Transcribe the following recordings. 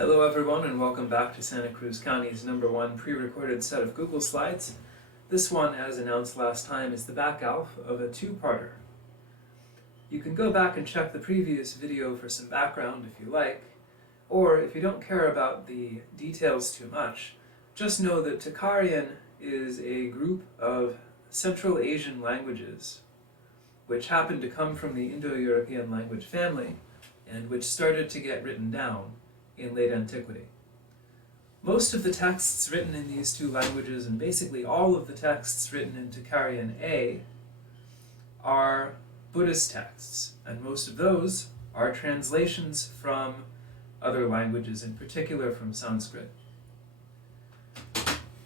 Hello everyone and welcome back to Santa Cruz County's #1 pre-recorded set of Google Slides. This one, as announced last time, is the back alpha of a two-parter. You can go back and check the previous video for some background if you like, or if you don't care about the details too much, just know that Tocharian is a group of Central Asian languages which happen to come from the Indo-European language family and which started to get written down in late antiquity. Most of the texts written in these two languages, and basically all of the texts written in Tocharian A, are Buddhist texts, and most of those are translations from other languages, in particular from Sanskrit.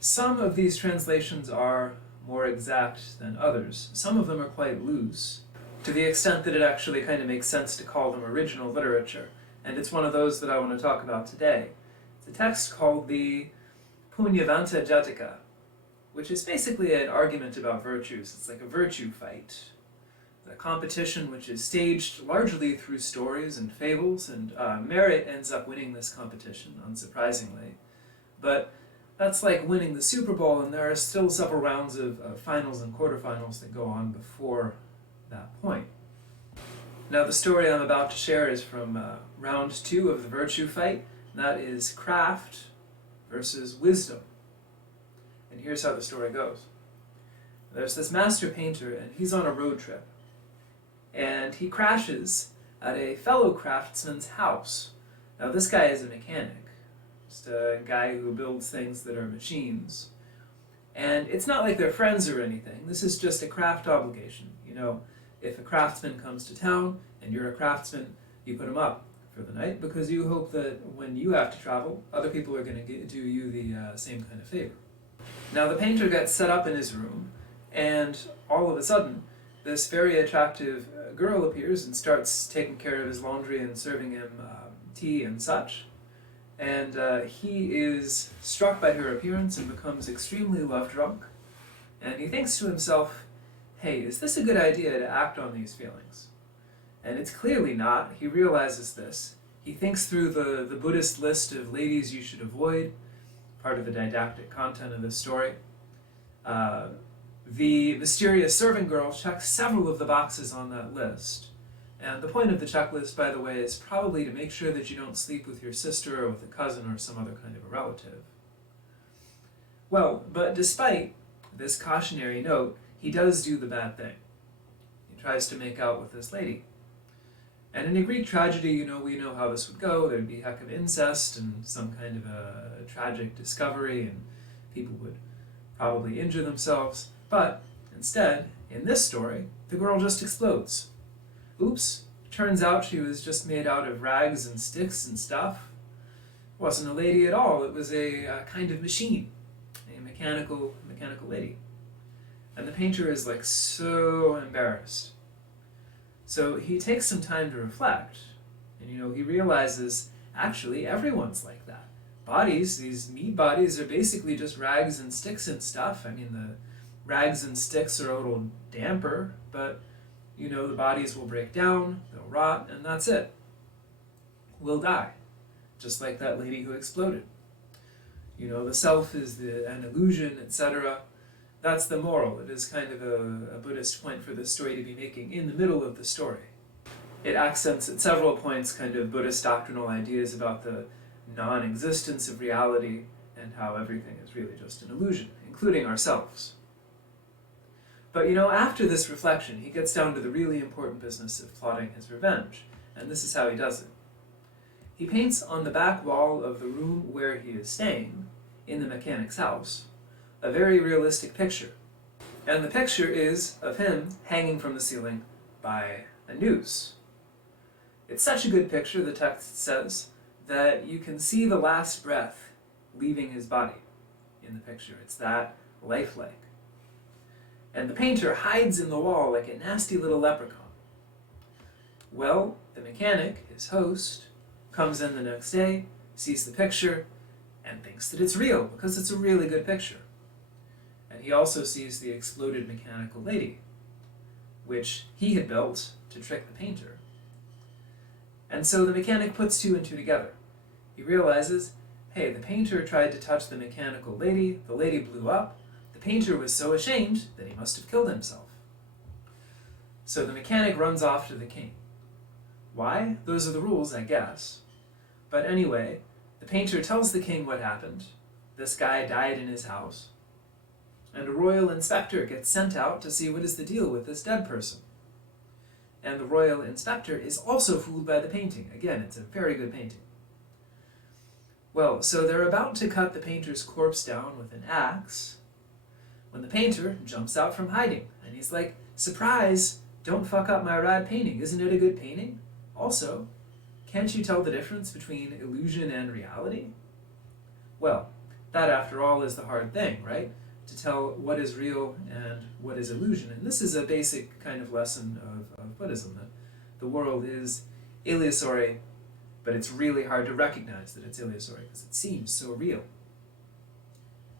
Some of these translations are more exact than others. Some of them are quite loose, to the extent that it actually kind of makes sense to call them original literature. And it's one of those that I want to talk about today. It's a text called the Punyavanta Jataka, which is basically an argument about virtues. It's like a virtue fight. A competition which is staged largely through stories and fables, and merit ends up winning this competition, unsurprisingly. But that's like winning the Super Bowl, and there are still several rounds of finals and quarterfinals that go on before that point. Now, the story I'm about to share is from round 2 of the virtue fight, and that is craft versus wisdom. And here's how the story goes. There's this master painter, and he's on a road trip, and he crashes at a fellow craftsman's house. Now, this guy is a mechanic, just a guy who builds things that are machines. And it's not like they're friends or anything. This is just a craft obligation. You know, if a craftsman comes to town and you're a craftsman, you put him up for the night because you hope that when you have to travel, other people are going to do you the same kind of favor. Now, the painter gets set up in his room, and all of a sudden, this very attractive girl appears and starts taking care of his laundry and serving him tea and such. And he is struck by her appearance and becomes extremely love-drunk. And he thinks to himself, hey, is this a good idea to act on these feelings? And it's clearly not. He realizes this. He thinks through the Buddhist list of ladies you should avoid, part of the didactic content of this story. The mysterious servant girl checks several of the boxes on that list. And the point of the checklist, by the way, is probably to make sure that you don't sleep with your sister or with a cousin or some other kind of a relative. Well, but despite this cautionary note, he does do the bad thing. He tries to make out with this lady. And in a Greek tragedy, we know how this would go. There'd be a heck of incest and some kind of a tragic discovery, and people would probably injure themselves. But instead, in this story, the girl just explodes. Oops, turns out she was just made out of rags and sticks and stuff. It wasn't a lady at all. It was a kind of machine, a mechanical lady. And the painter is like so embarrassed. So he takes some time to reflect, and he realizes actually everyone's like that. Bodies, these meat bodies, are basically just rags and sticks and stuff. I mean, the rags and sticks are a little damper, but the bodies will break down, they'll rot, and that's it. We'll die, just like that lady who exploded. The self is an illusion, etc. That's the moral. It is kind of a Buddhist point for this story to be making in the middle of the story. It accents at several points kind of Buddhist doctrinal ideas about the non-existence of reality and how everything is really just an illusion, including ourselves. But after this reflection, he gets down to the really important business of plotting his revenge, and this is how he does it. He paints on the back wall of the room where he is staying, in the mechanic's house, a very realistic picture. And the picture is of him hanging from the ceiling by a noose. It's such a good picture, the text says, that you can see the last breath leaving his body in the picture. It's that lifelike. And the painter hides in the wall like a nasty little leprechaun. Well, the mechanic, his host, comes in the next day, sees the picture, and thinks that it's real because it's a really good picture. And he also sees the exploded mechanical lady, which he had built to trick the painter. And so the mechanic puts two and two together. He realizes, hey, the painter tried to touch the mechanical lady, the lady blew up, the painter was so ashamed that he must have killed himself. So the mechanic runs off to the king. Why? Those are the rules, I guess. But anyway, the painter tells the king what happened. This guy died in his house. And a royal inspector gets sent out to see what is the deal with this dead person. And the royal inspector is also fooled by the painting. Again, it's a very good painting. Well, so they're about to cut the painter's corpse down with an axe when the painter jumps out from hiding. And he's like, surprise! Don't fuck up my rad painting. Isn't it a good painting? Also, can't you tell the difference between illusion and reality? Well, that after all is the hard thing, right? To tell what is real and what is illusion. And this is a basic kind of lesson of Buddhism, that the world is illusory, but it's really hard to recognize that it's illusory because it seems so real.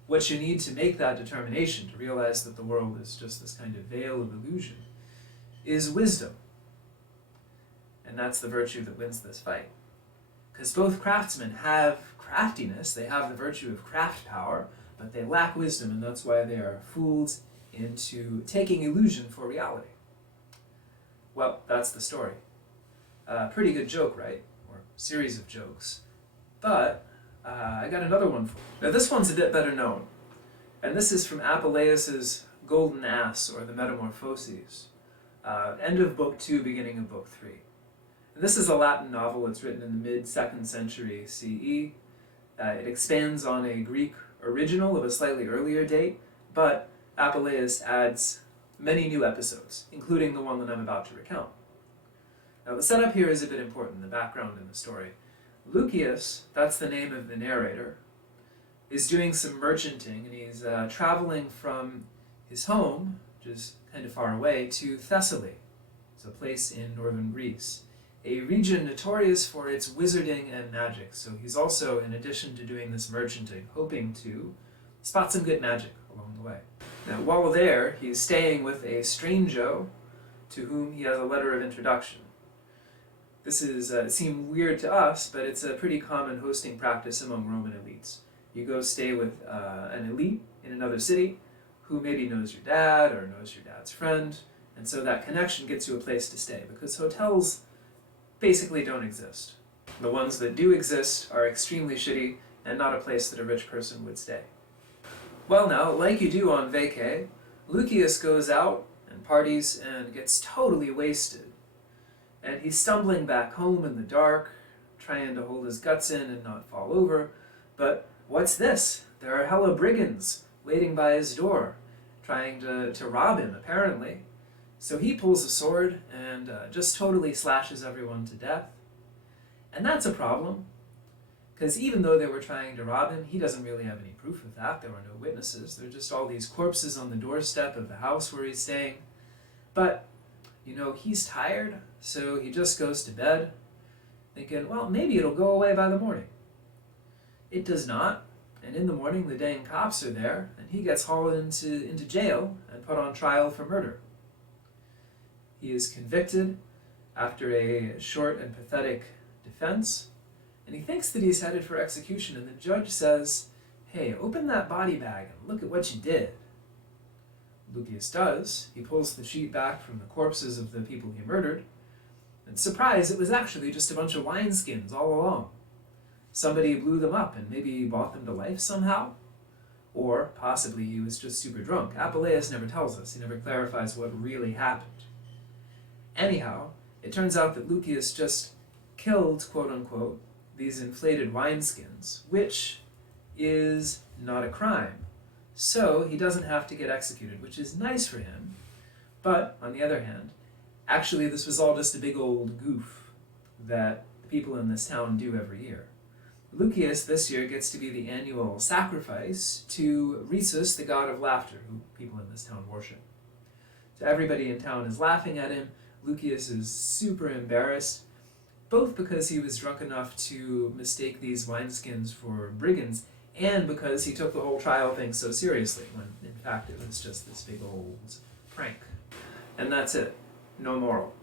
What you need to make that determination, to realize that the world is just this kind of veil of illusion, is wisdom. And that's the virtue that wins this fight. Because both craftsmen have craftiness, they have the virtue of craft power, but they lack wisdom, and that's why they are fooled into taking illusion for reality. Well, that's the story. Pretty good joke, right? Or series of jokes. But I got another one for you. Now this one's a bit better known, and this is from Apuleius's Golden Ass, or the Metamorphoses. End of book 2, beginning of book 3. And this is a Latin novel. It's written in the mid-2nd century CE. It expands on a Greek original of a slightly earlier date, but Apuleius adds many new episodes, including the one that I'm about to recount. Now the setup here is a bit important, the background in the story. Lucius, that's the name of the narrator, is doing some merchanting, and he's traveling from his home, which is kind of far away, to Thessaly. It's a place in northern Greece, a region notorious for its wizarding and magic. So he's also, in addition to doing this merchanting, hoping to spot some good magic along the way. Now, while there, he's staying with a stranger to whom he has a letter of introduction. This is seemed weird to us, but it's a pretty common hosting practice among Roman elites. You go stay with an elite in another city who maybe knows your dad or knows your dad's friend, and so that connection gets you a place to stay, because hotels basically don't exist. The ones that do exist are extremely shitty and not a place that a rich person would stay. Well now, like you do on vacay, Lucius goes out and parties and gets totally wasted. And he's stumbling back home in the dark, trying to hold his guts in and not fall over. But what's this? There are hella brigands waiting by his door, trying to rob him, apparently. So he pulls a sword and just totally slashes everyone to death. And that's a problem, because even though they were trying to rob him, he doesn't really have any proof of that. There were no witnesses. There are just all these corpses on the doorstep of the house where he's staying. But you know, he's tired, so he just goes to bed, thinking, well, maybe it'll go away by the morning. It does not, and in the morning the dang cops are there, and he gets hauled into jail and put on trial for murder. He is convicted after a short and pathetic defense, and he thinks that he's headed for execution, and the judge says, hey, open that body bag and look at what you did. Lucius does. He pulls the sheet back from the corpses of the people he murdered, and surprise, it was actually just a bunch of wineskins all along. Somebody blew them up and maybe brought them to life somehow, or possibly he was just super drunk. Apuleius never tells us. He never clarifies what really happened. Anyhow, it turns out that Lucius just killed, quote-unquote, these inflated wineskins, which is not a crime. So he doesn't have to get executed, which is nice for him. But, on the other hand, actually this was all just a big old goof that the people in this town do every year. Lucius this year gets to be the annual sacrifice to Rhesus, the god of laughter, who people in this town worship. So everybody in town is laughing at him. Lucius is super embarrassed, both because he was drunk enough to mistake these wineskins for brigands, and because he took the whole trial thing so seriously, when in fact it was just this big old prank. And that's it. No moral.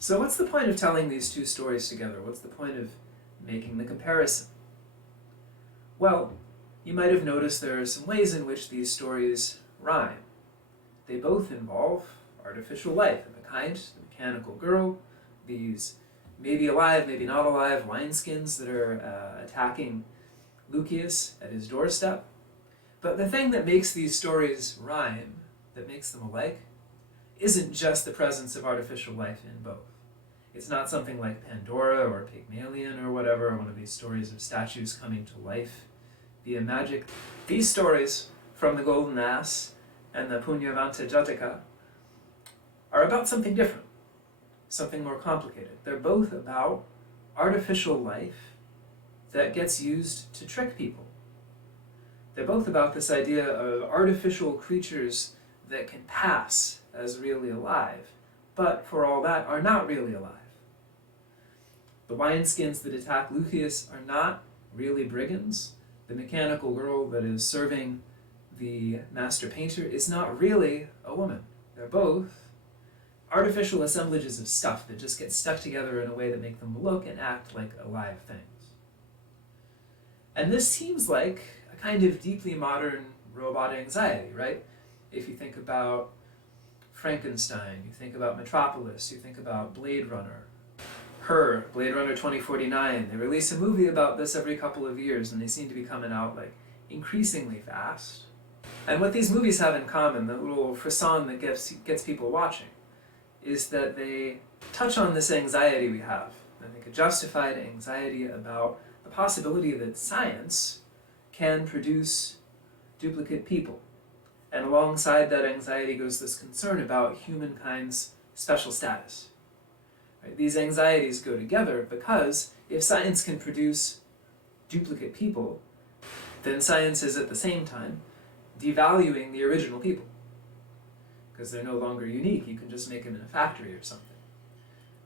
So what's the point of telling these two stories together? What's the point of making the comparison? Well, you might have noticed there are some ways in which these stories rhyme. They both involve artificial life of a kind, the mechanical girl, these maybe alive, maybe not alive wineskins that are attacking Lucius at his doorstep. But the thing that makes these stories rhyme, that makes them alike, isn't just the presence of artificial life in both. It's not something like Pandora or Pygmalion or whatever, one of these stories of statues coming to life via magic. These stories from the Golden Ass and the Punyavanta Jataka are about something different, something more complicated. They're both about artificial life that gets used to trick people. They're both about this idea of artificial creatures that can pass as really alive, but for all that are not really alive. The wineskins that attack Lucius are not really brigands. The mechanical girl that is serving the master painter is not really a woman. They're both artificial assemblages of stuff that just get stuck together in a way that make them look and act like alive things. And this seems like a kind of deeply modern robot anxiety, right? If you think about Frankenstein, you think about Metropolis, you think about Blade Runner, Her, Blade Runner 2049. They release a movie about this every couple of years, and they seem to be coming out like increasingly fast. And what these movies have in common, the little frisson that gets people watching, is that they touch on this anxiety we have. I think a justified anxiety about the possibility that science can produce duplicate people. And alongside that anxiety goes this concern about humankind's special status. Right? These anxieties go together because if science can produce duplicate people, then science is at the same time devaluing the original people. Because they're no longer unique, you can just make them in a factory or something.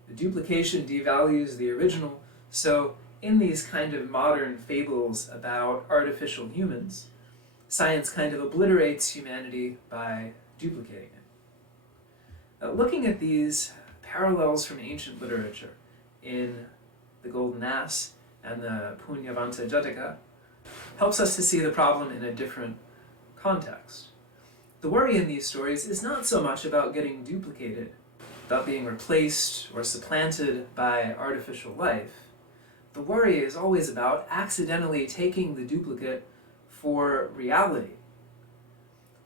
The duplication devalues the original, so in these kind of modern fables about artificial humans, science kind of obliterates humanity by duplicating it. Looking at these parallels from ancient literature in the Golden Ass and the Punyavanta Jataka helps us to see the problem in a different context. The worry in these stories is not so much about getting duplicated, about being replaced or supplanted by artificial life. The worry is always about accidentally taking the duplicate for reality.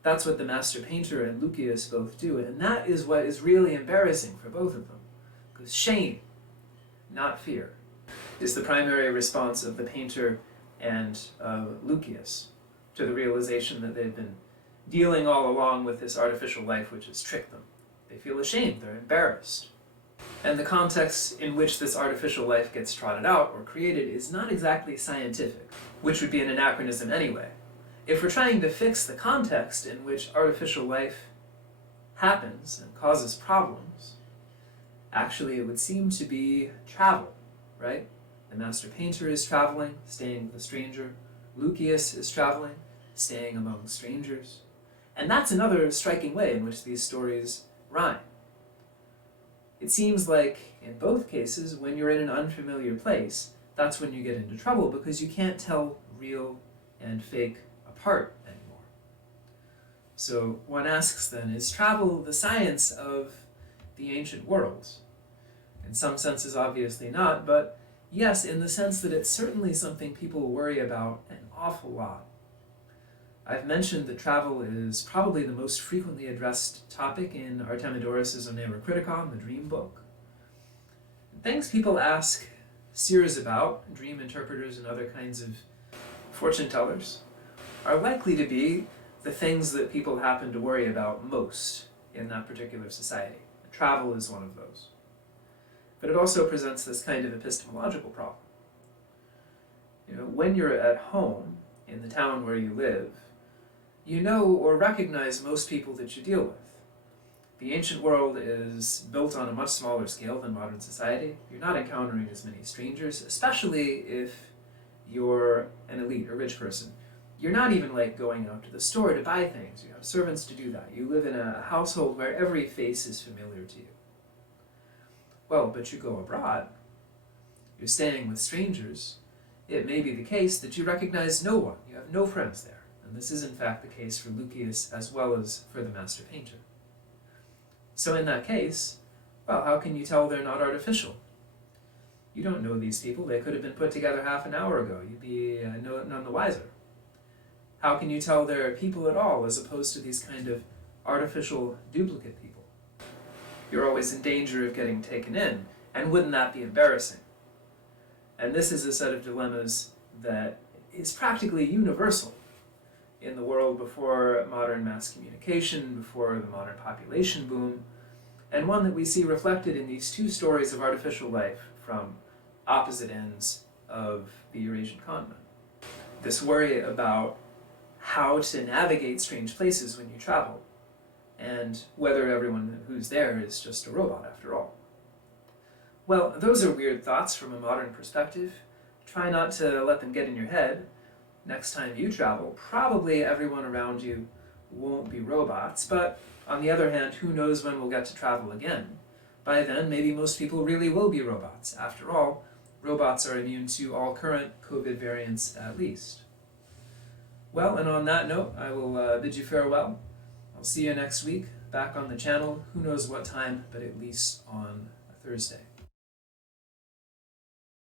That's what the master painter and Lucius both do, and that is what is really embarrassing for both of them. Because shame, not fear, is the primary response of the painter and Lucius to the realization that they've been dealing all along with this artificial life which has tricked them. They feel ashamed, they're embarrassed. And the context in which this artificial life gets trotted out or created is not exactly scientific, which would be an anachronism anyway. If we're trying to fix the context in which artificial life happens and causes problems, actually it would seem to be travel, right? The master painter is traveling, staying with a stranger. Lucius is traveling, staying among strangers. And that's another striking way in which these stories rhyme. It seems like, in both cases, when you're in an unfamiliar place, that's when you get into trouble because you can't tell real and fake apart anymore. So one asks then, is travel the science of the ancient worlds? In some senses, obviously not, but yes, in the sense that it's certainly something people worry about an awful lot. I've mentioned that travel is probably the most frequently addressed topic in Artemidorus' Onera Criticon, the dream book. Things people ask seers about, dream interpreters and other kinds of fortune tellers, are likely to be the things that people happen to worry about most in that particular society. Travel is one of those. But it also presents this kind of epistemological problem. You know, when you're at home, in the town where you live, you know or recognize most people that you deal with. The ancient world is built on a much smaller scale than modern society. You're not encountering as many strangers, especially if you're an elite, a rich person. You're not even like going out to the store to buy things. You have servants to do that. You live in a household where every face is familiar to you. Well, but you go abroad, you're staying with strangers, it may be the case that you recognize no one, you have no friends there, and this is in fact the case for Lucius as well as for the master painter. So in that case, well, how can you tell they're not artificial? You don't know these people, they could have been put together half an hour ago, you'd be none the wiser. How can you tell they're people at all as opposed to these kind of artificial duplicate people? You're always in danger of getting taken in, and wouldn't that be embarrassing? And this is a set of dilemmas that is practically universal in the world before modern mass communication, before the modern population boom, and one that we see reflected in these two stories of artificial life from opposite ends of the Eurasian continent. This worry about how to navigate strange places when you travel, and whether everyone who's there is just a robot after all. Well, those are weird thoughts from a modern perspective. Try not to let them get in your head. Next time you travel, probably everyone around you won't be robots, but on the other hand, who knows when we'll get to travel again? By then, maybe most people really will be robots. After all, robots are immune to all current COVID variants at least. Well, and on that note, I will bid you farewell. I'll see you next week, back on the channel, who knows what time, but at least on a Thursday.